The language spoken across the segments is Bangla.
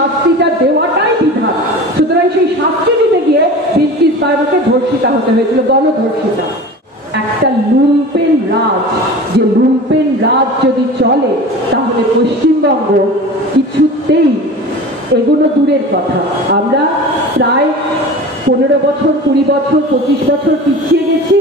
শাস্তিটা দেওয়াটাই বিধান। সুতরাং সেই শাস্তি দিতে গিয়ে বিলকিস বানোকে ধর্ষিতা হতে হয়েছিল, গণধর্ষিতা। একটা লুম্পেন রাজ, যে লুম্পেন রাজ যদি চলে তাহলে পশ্চিমবঙ্গ কিছুতেই এগুলো দূরের কথা। আমরা প্রায় 15 বছর, 20 বছর, 25 বছর পিছিয়ে গেছি,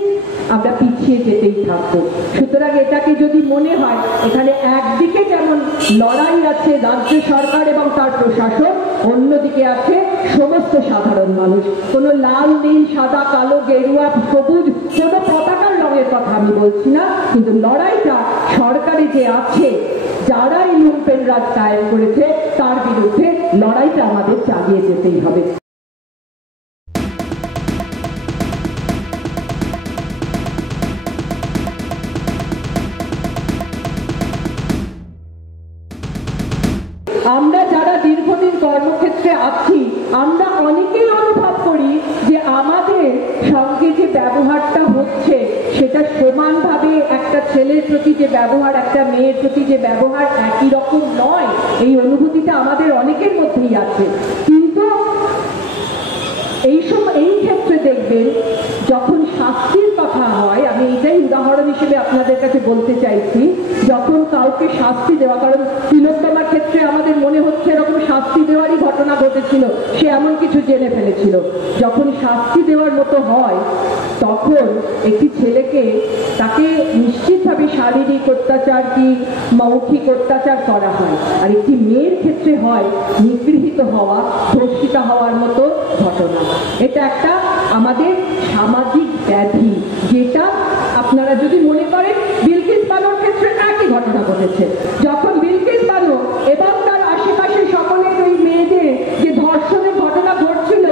আমরা পিছিয়ে যেতেই থাকবো। সুতরাং এটাকে যদি মনে হয় এখানে একদিকে যেমন লড়াই আছে রাজ্য সরকার এবং তার প্রশাসন, অন্যদিকে আছে সমস্ত সাধারণ মানুষ। কোনো লাল, নীল, সাদা, কালো, গেরুয়া, সবুজ কোনো পতাকার রঙের কথা আমি বলছি না, কিন্তু লড়াইটা সরকারে যে আছে, যারা এই লুম্পেন রাজ কায়েম করেছে তার বিরুদ্ধে লড়াইটা আমাদের চালিয়ে যেতেই হবে। আমরা যারা দীর্ঘদিন কর্মক্ষেত্রে আছি, আমরা অনেকেই অনুভব করি যে আমাদের সঙ্গে যে ব্যবহারটা হচ্ছে সেটা সমানভাবে একটা ছেলের প্রতি যে ব্যবহার, একটা মেয়ের প্রতি যে ব্যবহার একই রকম নয়। এই অনুভূতিটা আমাদের অনেকের মধ্যেই আছে। কিন্তু এই ক্ষেত্রে দেখবেন যখন শাস্তির কথা হয়, আমি এইটাই উদাহরণ হিসেবে আপনাদের কাছে বলতে চাইছি, যখন কাউকে শাস্তি দেওয়া, কারণ তিলোত্তমার ক্ষেত্রে আমাদের মনে হচ্ছে এরকম শাস্তি দেওয়ারই ঘটনা ঘটেছিল, সে এমন কিছু জেনে ফেলেছিল। যখন শাস্তি দেওয়ার মতো হয় তখন একটি ছেলেকে, তাকে নিশ্চিতভাবে শারীরিক অত্যাচার কি মৌখিক অত্যাচার করা হয়, আর একটি মেয়ের ক্ষেত্রে হয় নিগৃহীত হওয়া, ধর্ষিতা হওয়ার মতো ঘটনা। এটা একটা আমাদের সামাজিক ব্যাধি, যেটা আপনারা যদি মনে করেন বিলকিস বানোর ক্ষেত্রে একই ঘটনা ঘটেছে। যখন বিলকিস বানো এবং তার আশেপাশে সকলের ওই মেয়েদের যে ধর্ষণের ঘটনা ঘটছিল,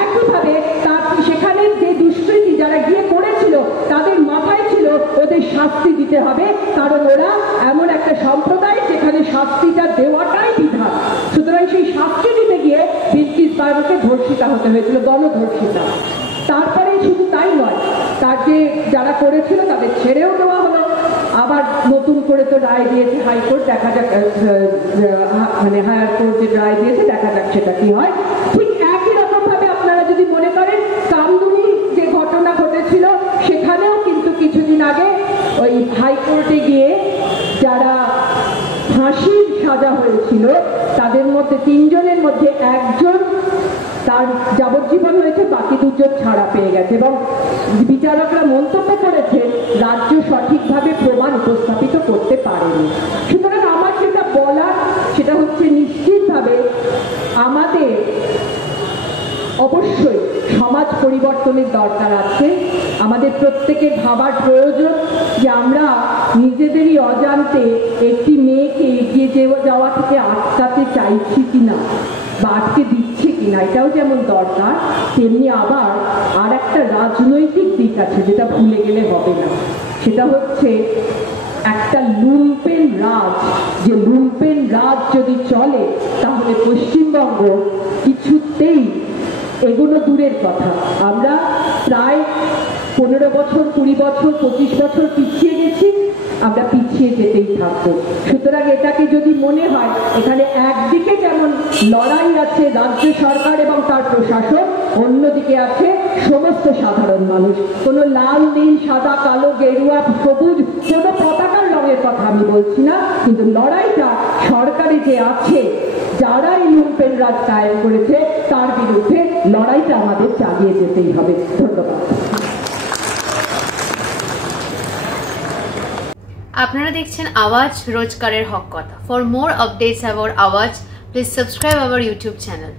একইভাবে তার সেখানে যে দুষ্কৃতী যারা গিয়ে করেছিল তাদের মাথায় ছিল ওদের শাস্তি দিতে হবে, কারণ ওরা এমন একটা সম্প্রদায় যেখানে শাস্তিটা দেওয়াটাই বিধান। সুতরাং সেই শাস্তি দিতে গিয়ে বিলকিস বানোকে ধর্ষিতা হতে হয়েছিল, গণধর্ষিতা। তারপরে শুধু তাই নয়, তার যে যারা করেছিল তাদের ছেড়েও দেওয়া হলো, আবার নতুন করে তো রায় দিয়েছে হাইকোর্ট, দেখা যাক, মানে হায়ার কোর্ট যে রায় দিয়েছে দেখা যাক সেটা কি হয়। ঠিক একই রকম ভাবে আপনারা যদি মনে করেন কামদুনি যে ঘটনা ঘটেছিল, সেখানেও কিন্তু কিছুদিন আগে ওই হাইকোর্টে গিয়ে যারা ফাঁসির সাজা হয়েছিল তাদের মধ্যে 3 জনের মধ্যে 1 জন তার যাবজ্জীবন হয়েছে, বাকি 2 জন ছাড়া পেয়ে গেছে, এবং বিচারকরা মন্তব্য করেছে রাজ্য সঠিকভাবে প্রমাণ উপস্থাপিত করতে পারেনি। সুতরাং আমার যেটা বলার সেটা হচ্ছে নিশ্চিতভাবে আমাদের অবশ্যই সমাজ পরিবর্তনের দরকার আছে। আমাদের প্রত্যেকের ভাবার প্রয়োজন যে আমরা নিজেদেরই অজান্তে একটি মেয়েকে এগিয়ে যাওয়া থেকে আটকাতে চাইছি কিনা বা আটকে দিচ্ছি কিনা, এটাও যেমন দরকার, তেমনি আবার আর একটা রাজনৈতিক দিক আছে যেটা ভুলে গেলে হবে না। সেটা হচ্ছে একটা লুম্পেন রাজ, যে লুম্পেন রাজ যদি চলে তাহলে পশ্চিমবঙ্গ কিছুতেই এগুলো দূরের কথা। আমরা প্রায় 15 বছর, 20 বছর, 25 বছর পিছিয়ে গেছি, আমরা পিছিয়ে যেতেই থাকবো। সুতরাং এটাকে যদি মনে হয় এখানে একদিকে যেমন লড়াই আছে রাজ্য সরকার এবং তার প্রশাসন, অন্যদিকে আছে সমস্ত সাধারণ মানুষ। কোনো লাল, নীল, সাদা, কালো, গেরুয়া, সবুজ কোনো পতাকার রঙের কথা আমি বলছি না, কিন্তু লড়াইটা সরকারে যে আছে, যারা এই লুম্পেন রাজ কায়েম করেছে তার বিরুদ্ধে লড়াইটা আমাদের চালিয়ে যেতেই হবে। ধন্যবাদ। আপনারা দেখছেন আওয়াজ, রোজকারের হক কথা। ফর মোর আপডেটস অ্যাবাউট আওয়াজ, please subscribe our YouTube channel.